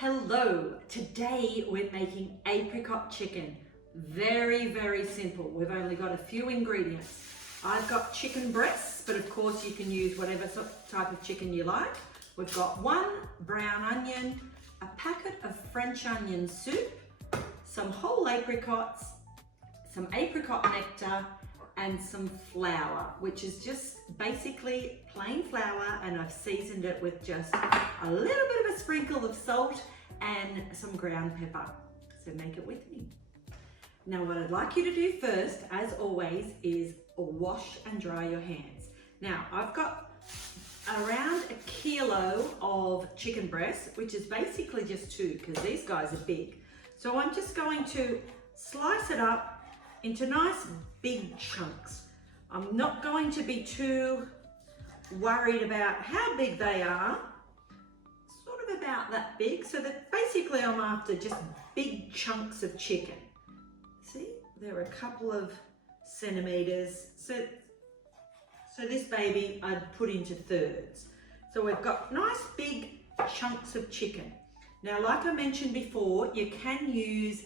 Hello. Today we're making apricot chicken. Very, very simple. We've only got a few ingredients. I've got chicken breasts, but of course you can use whatever type of chicken you like. We've got 1 brown onion, a packet of French onion soup, some whole apricots, some apricot nectar, and some flour, which is just basically plain flour, and I've seasoned it with just a little bit of a sprinkle of salt and some ground pepper. So make it with me. Now what I'd like you to do first, as always, is wash and dry your hands. Now I've got around 1 kilo of chicken breast, which is basically just 2 because these guys are big. So I'm just going to slice it up into nice big chunks. I'm not going to be too worried about how big they are, sort of about that big, so that basically I'm after just big chunks of chicken. See, there are a couple of centimeters. So this baby I'd put into thirds. So we've got nice big chunks of chicken. Now, like I mentioned before, you can use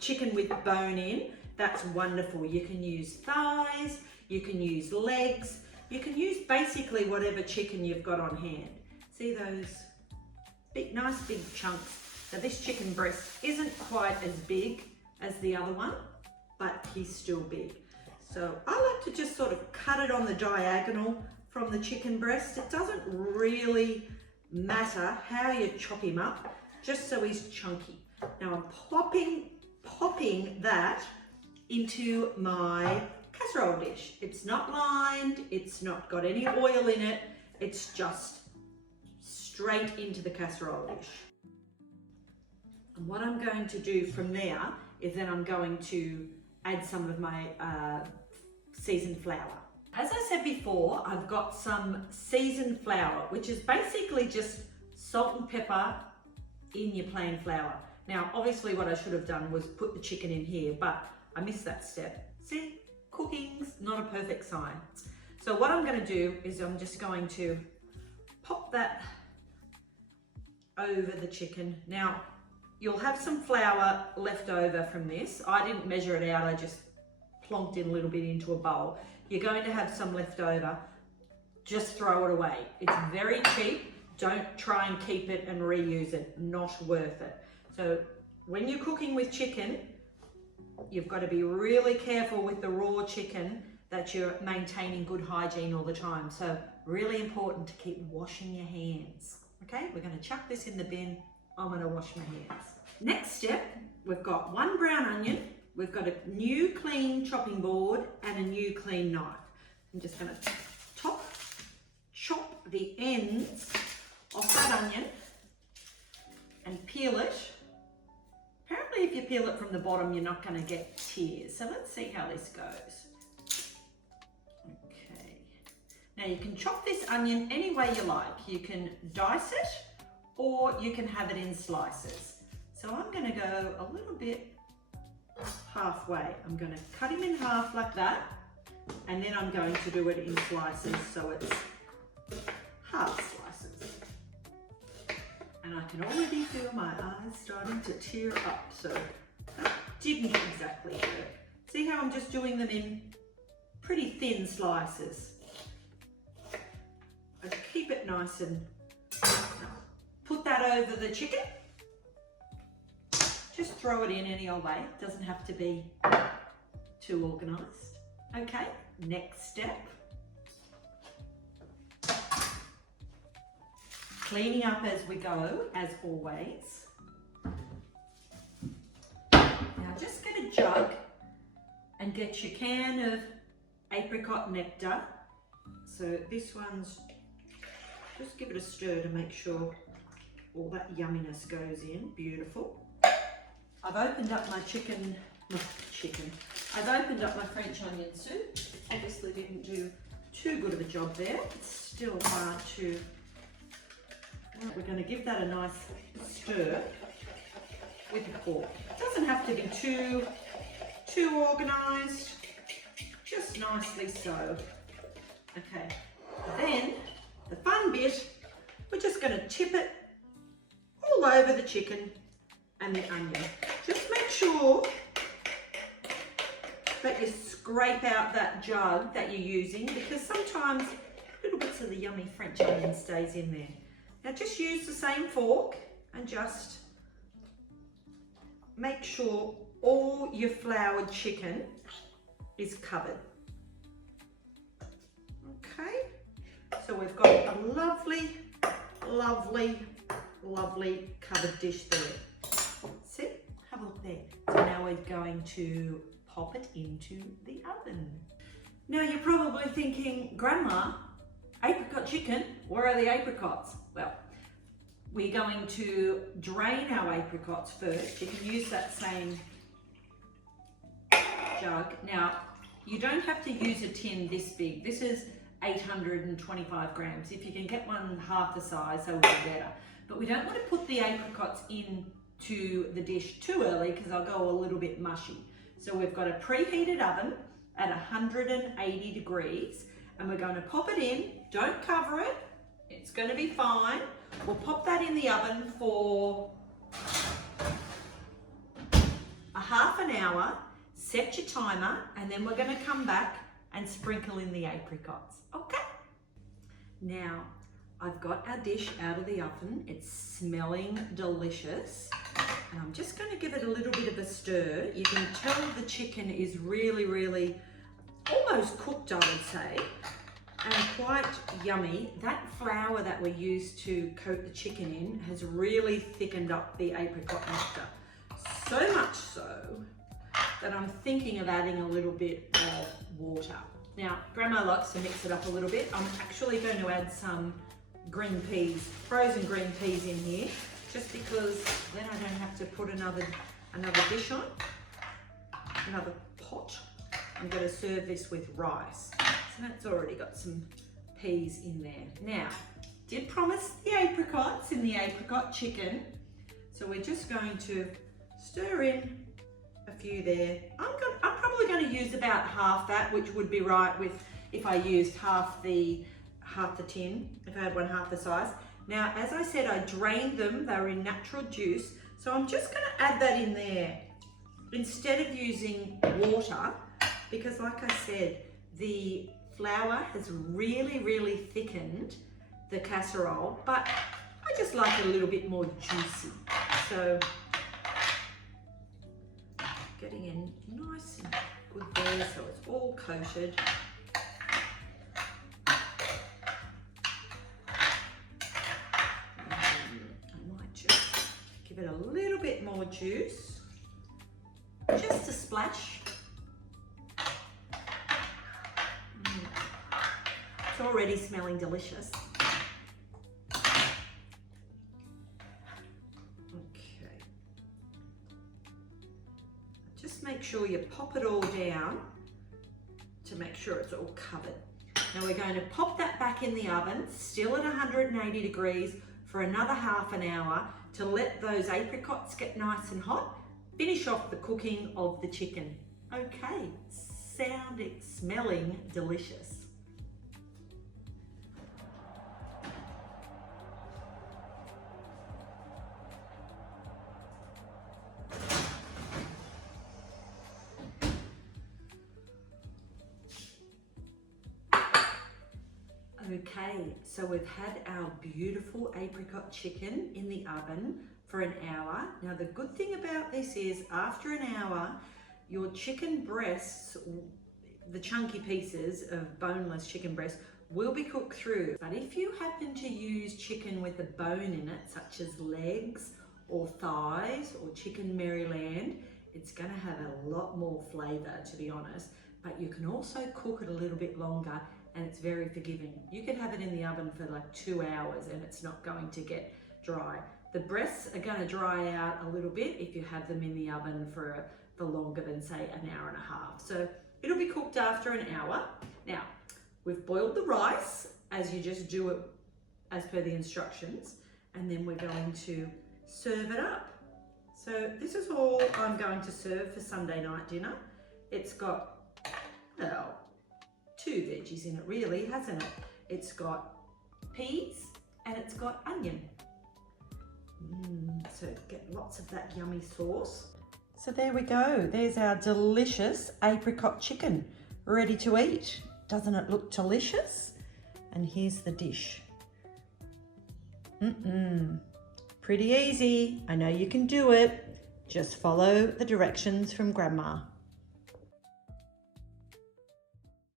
chicken with bone in. That's wonderful. You can use thighs, you can use legs, you can use basically whatever chicken you've got on hand. See those big, nice big chunks? Now this chicken breast isn't quite as big as the other one, but he's still big. So I like to just sort of cut it on the diagonal from the chicken breast. It doesn't really matter how you chop him up, just so he's chunky. Now I'm popping that into my casserole dish. It's not lined, it's not got any oil in it, it's just straight into the casserole dish. And what I'm going to do from there is then I'm going to add some of my seasoned flour. As I said before, I've got some seasoned flour, which is basically just salt and pepper in your plain flour. Now, obviously what I should have done was put the chicken in here, but I missed that step. See, cooking's not a perfect science. So what I'm going to do is I'm just going to pop that over the chicken. Now, you'll have some flour left over from this. I didn't measure it out, I just plonked in a little bit into a bowl. You're going to have some left over. Just throw it away. It's very cheap. Don't try and keep it and reuse it. Not worth it. So when you're cooking with chicken, you've got to be really careful with the raw chicken that you're maintaining good hygiene all the time. So really important to keep washing your hands. Okay, we're going to chuck this in the bin. I'm going to wash my hands. Next step, we've got 1 brown onion. We've got a new clean chopping board and a new clean knife. I'm just going to chop the ends off that onion and peel it. Apparently if you peel it from the bottom, you're not going to get tears. So let's see how this goes. Okay. Now you can chop this onion any way you like. You can dice it or you can have it in slices. So I'm going to go a little bit halfway. I'm going to cut him in half like that, and then I'm going to do it in slices, so it's half slices. And I can already feel my eyes starting to tear up, so that didn't exactly work. See how I'm just doing them in pretty thin slices? I keep it nice and put that over the chicken. Just throw it in any old way. It doesn't have to be too organised. Okay, next step. Cleaning up as we go, as always. Now just get a jug and get your can of apricot nectar. So this one's, just give it a stir to make sure all that yumminess goes in. Beautiful. I've opened up my I've opened up my French onion soup. Obviously didn't do too good of a job there. It's still hard to, we're going to give that a nice stir with a fork. It doesn't have to be too organised, just nicely so. Okay, then the fun bit, we're just going to tip it all over the chicken and the onion. Just make sure that you scrape out that jug that you're using, because sometimes little bits of the yummy French onion stays in there. Now just use the same fork and just make sure all your floured chicken is covered. Okay, so we've got a lovely, lovely, lovely covered dish there. See, have a look there. So now we're going to pop it into the oven. Now you're probably thinking, Grandma, apricot chicken, where are the apricots? Well, we're going to drain our apricots first. You can use that same jug. Now, you don't have to use a tin this big. This is 825 grams. If you can get one half the size, that would be better. But we don't want to put the apricots into the dish too early because they'll go a little bit mushy. So we've got a preheated oven at 180 degrees and we're going to pop it in. Don't cover it. It's going to be fine. We'll pop that in the oven for a half an hour. Set your timer, and then we're going to come back and sprinkle in the apricots. Okay. Now, I've got our dish out of the oven. It's smelling delicious. And I'm just going to give it a little bit of a stir. You can tell the chicken is really, really almost cooked, I would say, and quite yummy. That flour that we used to coat the chicken in has really thickened up the apricot nectar. So much so that I'm thinking of adding a little bit of water. Now, Grandma likes to mix it up a little bit. I'm actually going to add some green peas, frozen green peas in here, just because then I don't have to put another dish on, another pot. I'm going to serve this with rice. So that's already got some peas in there. Now, did promise the apricots in the apricot chicken. So we're just going to stir in a few there. I'm probably going to use about half that, which would be right with if I used half the tin, if I had one half the size. Now, as I said, I drained them. They were in natural juice. So I'm just going to add that in there instead of using water, because like I said, the flour has really, really thickened the casserole, but I just like it a little bit more juicy. So getting in nice and good there, so it's all coated. I might just give it a little bit more juice, just a splash. It's already smelling delicious. Just make sure you pop it all down to make sure it's all covered. Now we're going to pop that back in the oven, still at 180 degrees, for another half an hour to let those apricots get nice and hot. Finish off the cooking of the chicken. Okay, smelling delicious. Okay, so we've had our beautiful apricot chicken in the oven for an hour. Now the good thing about this is after an hour, your chicken breasts, the chunky pieces of boneless chicken breast, will be cooked through. But if you happen to use chicken with a bone in it, such as legs or thighs or chicken Maryland, it's going to have a lot more flavour, to be honest. But you can also cook it a little bit longer, and it's very forgiving. You can have it in the oven for like 2 hours and it's not going to get dry. The breasts are going to dry out a little bit if you have them in the oven for longer than say an hour and a half. So it'll be cooked after an hour. Now, we've boiled the rice as you just do it as per the instructions, and then we're going to serve it up. So this is all I'm going to serve for Sunday night dinner. It's got, well, 2 veggies in it really, hasn't it? It's got peas and it's got onion. So get lots of that yummy sauce. So there we go. There's our delicious apricot chicken, ready to eat. Doesn't it look delicious? And here's the dish. Pretty easy. I know you can do it. Just follow the directions from Grandma.